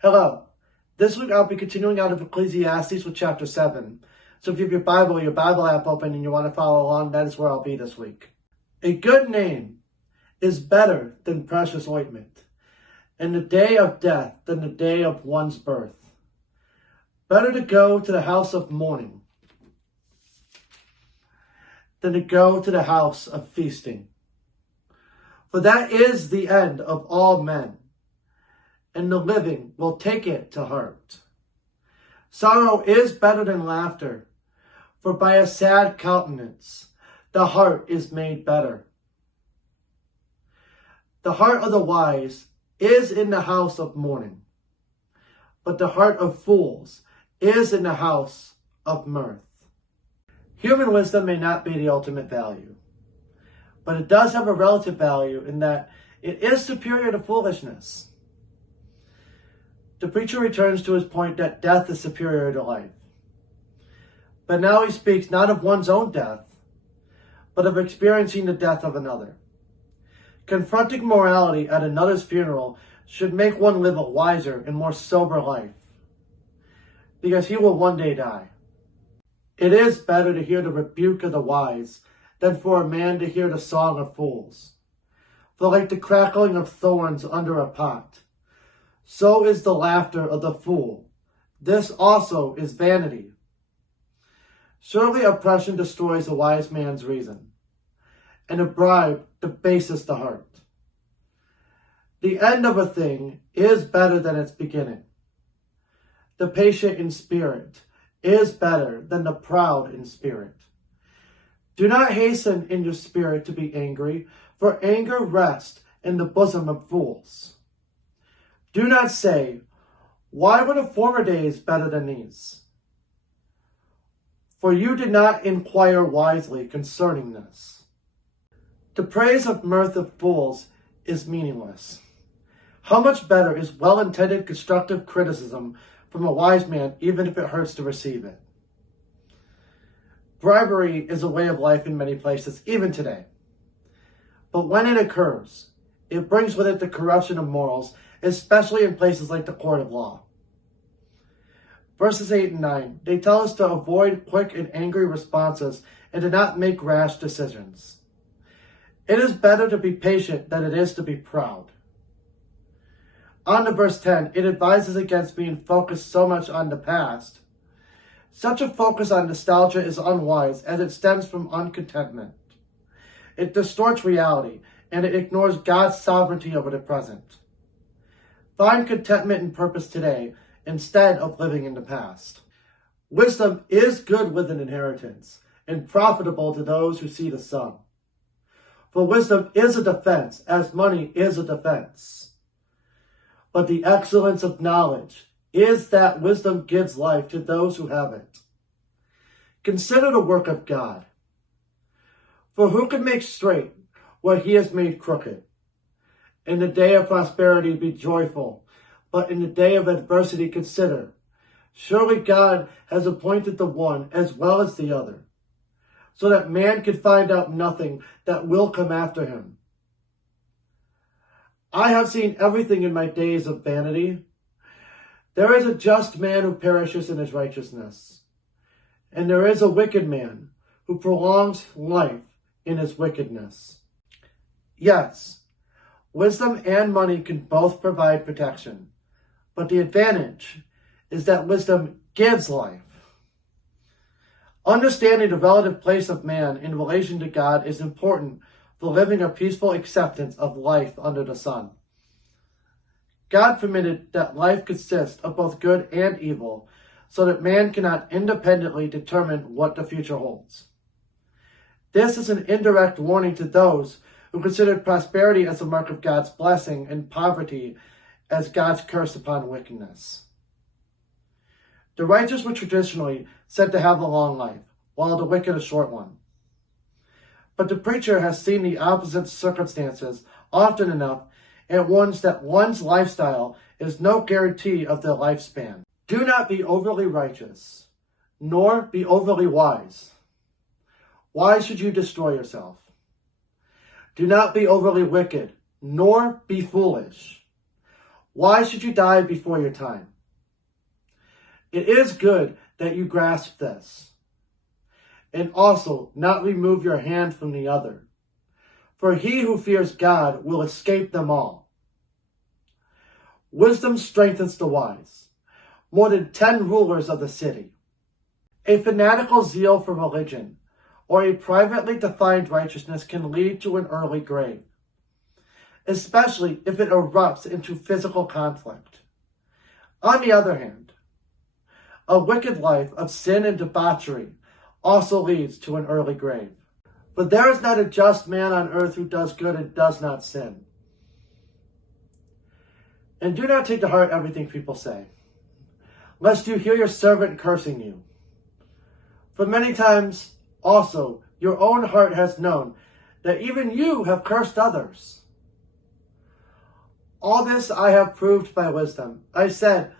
Hello. This week I'll be continuing out of Ecclesiastes with chapter 7. So if you have your Bible app open and you want to follow along, that is where I'll be this week. A good name is better than precious ointment, and the day of death than the day of one's birth. Better to go to the house of mourning than to go to the house of feasting. For that is the end of all men, and the living will take it to heart. Sorrow is better than laughter, for by a sad countenance the heart is made better. The heart of the wise is in the house of mourning, but the heart of fools is in the house of mirth. Human wisdom may not be the ultimate value, but it does have a relative value in that it is superior to foolishness. The preacher returns to his point that death is superior to life. But now he speaks not of one's own death, but of experiencing the death of another. Confronting morality at another's funeral should make one live a wiser and more sober life, because he will one day die. It is better to hear the rebuke of the wise than for a man to hear the song of fools. For like the crackling of thorns under a pot, so is the laughter of the fool. This also is vanity. Surely oppression destroys a wise man's reason, and a bribe debases the heart. The end of a thing is better than its beginning. The patient in spirit is better than the proud in spirit. Do not hasten in your spirit to be angry, for anger rests in the bosom of fools. Do not say, why were the former days better than these? For you did not inquire wisely concerning this. The praise of mirth of fools is meaningless. How much better is well-intended constructive criticism from a wise man, even if it hurts to receive it? Bribery is a way of life in many places, even today. But when it occurs, it brings with it the corruption of morals, especially in places like the court of law. Verses 8 and 9, they tell us to avoid quick and angry responses and to not make rash decisions. It is better to be patient than it is to be proud. On to verse 10, it advises against being focused so much on the past. Such a focus on nostalgia is unwise, as it stems from uncontentment. It distorts reality, and it ignores God's sovereignty over the present. Find contentment and purpose today, instead of living in the past. Wisdom is good with an inheritance, and profitable to those who see the sun. For wisdom is a defense, as money is a defense. But the excellence of knowledge is that wisdom gives life to those who have it. Consider the work of God. For who can make straight what he has made crooked? In the day of prosperity be joyful, but in the day of adversity consider. Surely God has appointed the one as well as the other, so that man can find out nothing that will come after him. I have seen everything in my days of vanity. There is a just man who perishes in his righteousness, and there is a wicked man who prolongs life in his wickedness. Yes, wisdom and money can both provide protection, but the advantage is that wisdom gives life. Understanding the relative place of man in relation to God is important for living a peaceful acceptance of life under the sun. God permitted that life consist of both good and evil, so that man cannot independently determine what the future holds. This is an indirect warning to those who considered prosperity as a mark of God's blessing and poverty as God's curse upon wickedness. The righteous were traditionally said to have a long life, while the wicked a short one. But the preacher has seen the opposite circumstances often enough and warns that one's lifestyle is no guarantee of their lifespan. Do not be overly righteous, nor be overly wise. Why should you destroy yourself? Do not be overly wicked, nor be foolish. Why should you die before your time? It is good that you grasp this, and also not remove your hand from the other. For he who fears God will escape them all. Wisdom strengthens the wise, more than 10 rulers of the city. A fanatical zeal for religion or a privately defined righteousness can lead to an early grave, especially if it erupts into physical conflict. On the other hand, a wicked life of sin and debauchery also leads to an early grave. But there is not a just man on earth who does good and does not sin. And do not take to heart everything people say, lest you hear your servant cursing you. For many times also your own heart has known that even you have cursed others. All this I have proved by wisdom. I said,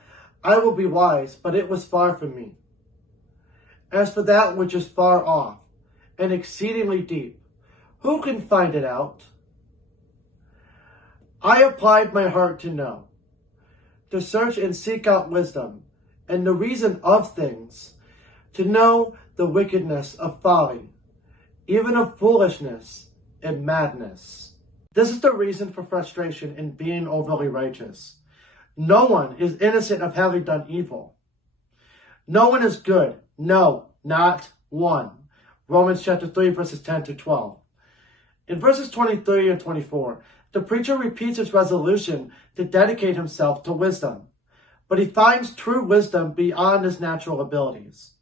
I will be wise, but it was far from me. As for that which is far off and exceedingly deep, who can find it out? I applied my heart to know, to search and seek out wisdom and the reason of things, to know the wickedness of folly, even of foolishness and madness. This is the reason for frustration in being overly righteous. No one is innocent of having done evil. No one is good. No, not one. Romans chapter 3, verses 10 to 12. In verses 23 and 24, the preacher repeats his resolution to dedicate himself to wisdom, but he finds true wisdom beyond his natural abilities.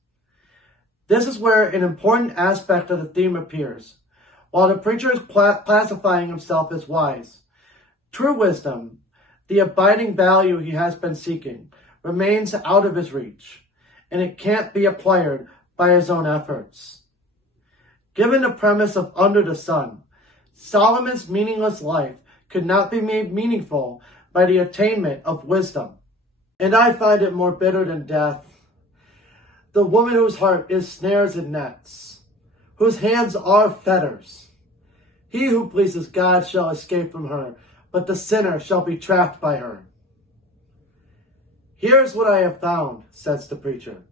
This is where an important aspect of the theme appears. While the preacher is classifying himself as wise, true wisdom, the abiding value he has been seeking, remains out of his reach, and it can't be acquired by his own efforts. Given the premise of under the sun, Solomon's meaningless life could not be made meaningful by the attainment of wisdom. And I find it more bitter than death. The woman whose heart is snares and nets, whose hands are fetters. He who pleases God shall escape from her, but the sinner shall be trapped by her. Here's what I have found, says the preacher,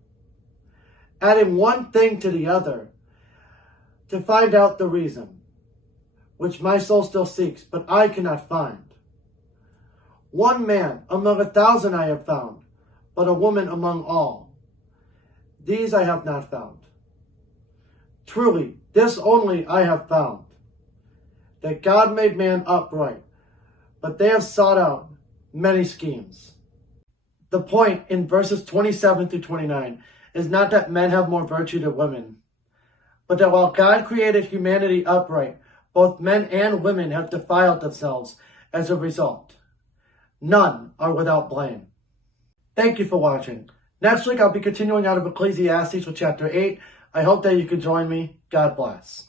adding one thing to the other to find out the reason, which my soul still seeks, but I cannot find. One man among 1,000 I have found, but a woman among all. These I have not found. Truly, this only I have found, that God made man upright, but they have sought out many schemes. The point in verses 27 through 29 is not that men have more virtue than women, but that while God created humanity upright, both men and women have defiled themselves as a result. None are without blame. Thank you for watching. Next week, I'll be continuing out of Ecclesiastes with chapter 8. I hope that you can join me. God bless.